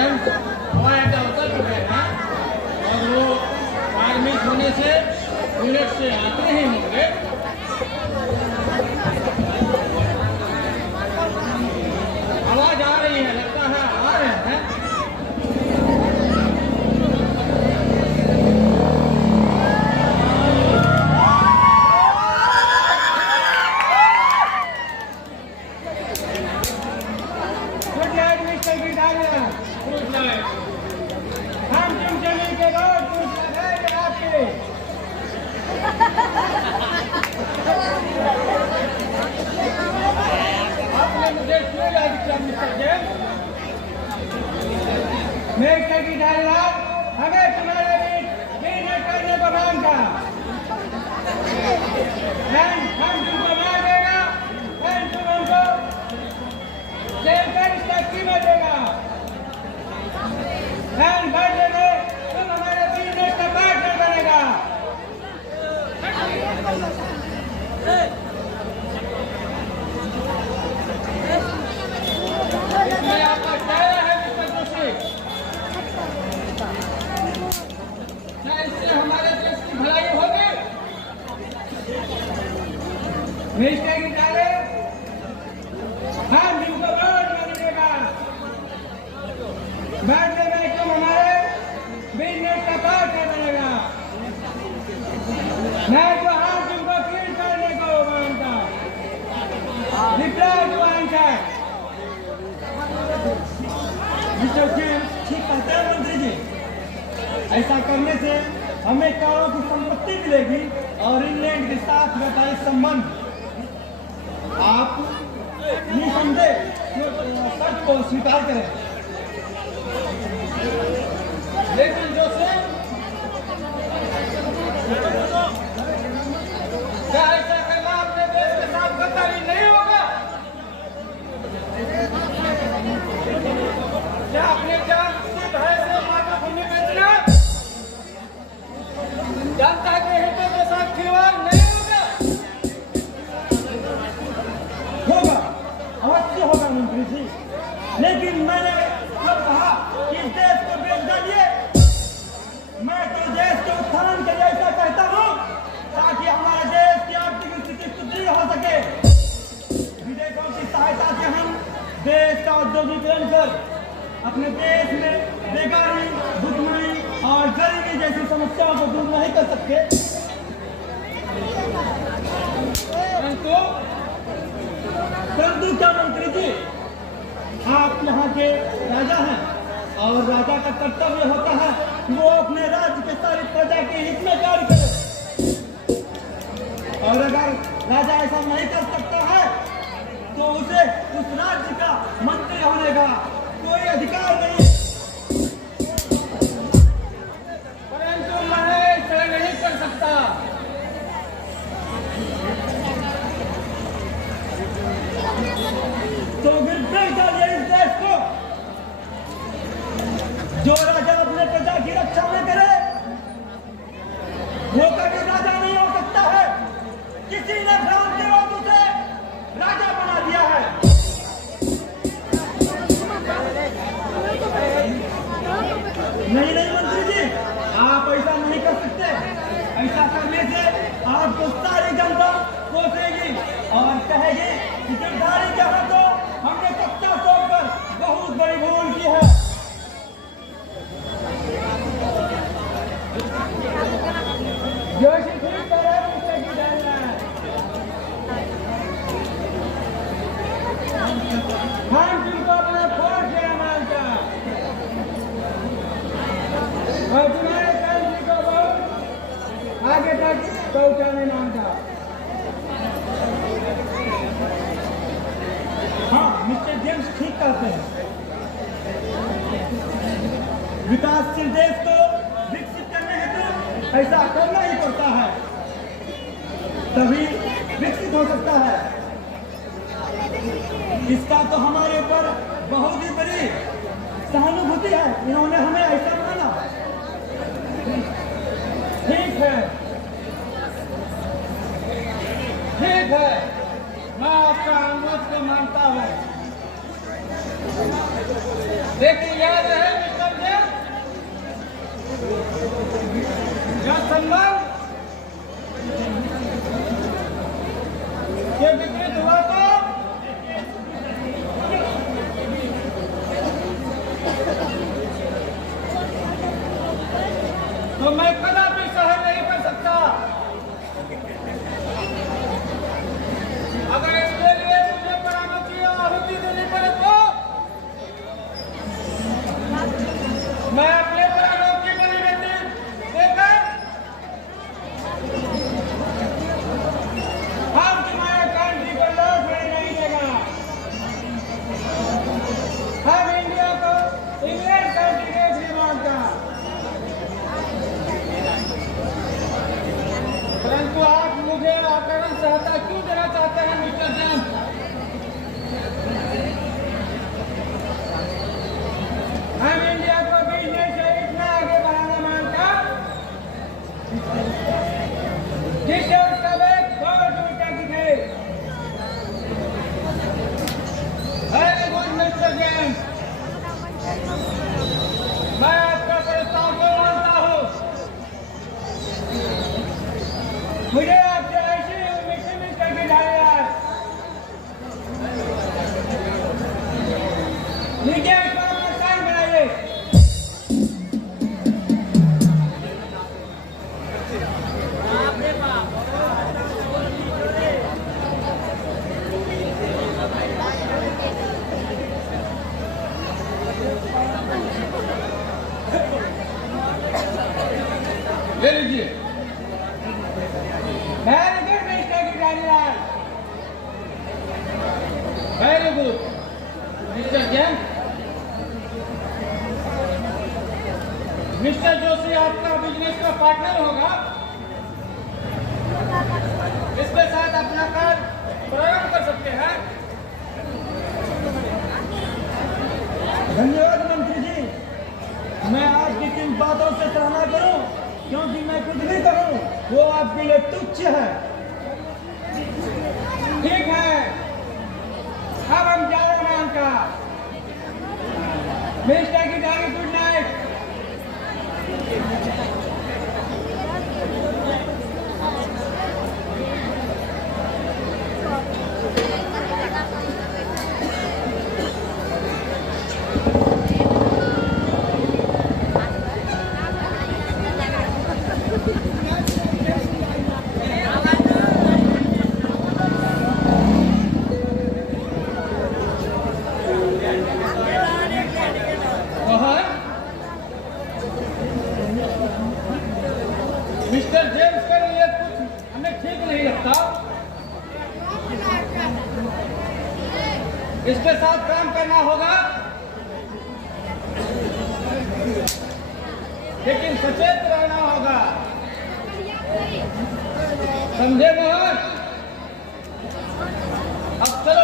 Friends, हवाई अड्डा उतर चुके हैं और वो फायर होने से बुलेट से आते ही होंगे। आवाज आ रही है, लगता है आ रहे हैं। हम चमचमी के रोड आपके आपने मुझे क्यों याद किया मिस्टर जेम्स? मैं की डायलॉग हमें तुम्हारे बीच करने को मांगता हम तुमको मार देगा, तुम हमको जेल कर इसका कीमत देगा। बदले में तुम हमारे बिजनेस का पार्टनर बनेगा। इसमें आपका क्या है मिस्टर जोशी? क्या इससे हमारे देश की भलाई होगी? मिस्टर गिटारे, हम जिनको वोट मांगेगा, बदले में तुम हमारे बिजनेस का पार्टनर बनेगा। मैं तो हम तुमको फील करने को मांगता। मिस्टर जेम्स ठीक कहते हैं मंत्री जी। ऐसा करने से हमें करोड़ों की संपत्ति मिलेगी और इंग्लैंड के साथ वैवाहिक संबंध। आप निसंदेह शर्त को स्वीकार करें। लेकिन जोसेफ, क्या ऐसा करना अपने देश के साथ गद्दारी नहीं होगा? क्या अपने जान की भय से मातृभूमि बेचना जनता के हितों के साथ खिलवाड़ नहीं होगा? होगा, अवश्य होगा मंत्री जी। लेकिन मैंने जो कहा कि इस देश को बेच डालिए, मैं तो देश के उत्थान के लिए ऐसा कहता हूँ ताकि हमारे देश की आर्थिक स्थिति सुदृढ़ हो सके। विदेशों की सहायता से हम देश का औद्योगिकरण कर अपने देश में बेकारी, भुखमरी और गरीबी जैसी समस्याओं को दूर नहीं कर सकते। परंतु क्या मंत्री जी, आप यहाँ के राजा हैं और राजा का कर्तव्य होता है वो अपने राज्य के सारी प्रजा के हित में कार्य करे। और अगर राजा ऐसा नहीं कर सकता है तो उसे उस राज्य का मंत्री होने का कोई अधिकार नहीं। परंतु मैं ऐसा नहीं कर सकता। तो फिर बेच डालिए इस देश को। जो राजा अपने प्रजा की रक्षा न करे वो कभी राजा नहीं हो सकता है। किसी ने भ्रांतिवश उसे राजा बना दिया है। नहीं नहीं मंत्री जी, आप ऐसा नहीं कर सकते। ऐसा करने से आपको सारी जनता कोसेगी और कहेगी कि गिरधारी के हाथों हमने सत्ता छोड़कर बहुत बड़ी भूल की है। जोशी ठीक तरह मुझसे की डालना है। हम तुमको अपना फोर्स देना मांगता और तुम्हारे कंट्री को बहुत आगे तक पहुंचाने मांगता। हाँ, मिस्टर जेम्स ठीक कहते हैं। विकासशील देश को विकसित करने हेतु ऐसा करना ही पड़ता है, तभी विकसित हो सकता है। इसका तो हमारे ऊपर बहुत ही बड़ी सहानुभूति है। इन्होंने हमें ऐसा माना। ठीक है, ठीक है, मैं आपका अनुरोध को मानता हूँ, लेकिन याद रहे लीजिए इस पर अपना साइन बनाइए। ले लीजिए। Very good mister Girdharilal. Very good mister Jain. Mister Joshi आपका बिजनेस का पार्टनर होगा। इसके साथ अपना कार्य प्रारंभ कर सकते हैं। धन्यवाद मंत्री जी। मैं आपकी किन बातों से सराहना करूं, क्योंकि मैं कुछ भी करूं वो आपके लिए तुच्छ है। ठीक है, अब हम जाओ नाम का। Mister Girdhari, good night. Mister James के लिए कुछ हमें ठीक नहीं लगता। इसके साथ काम करना होगा, लेकिन सचेत रहना होगा। समझे मोहन? अब चलो।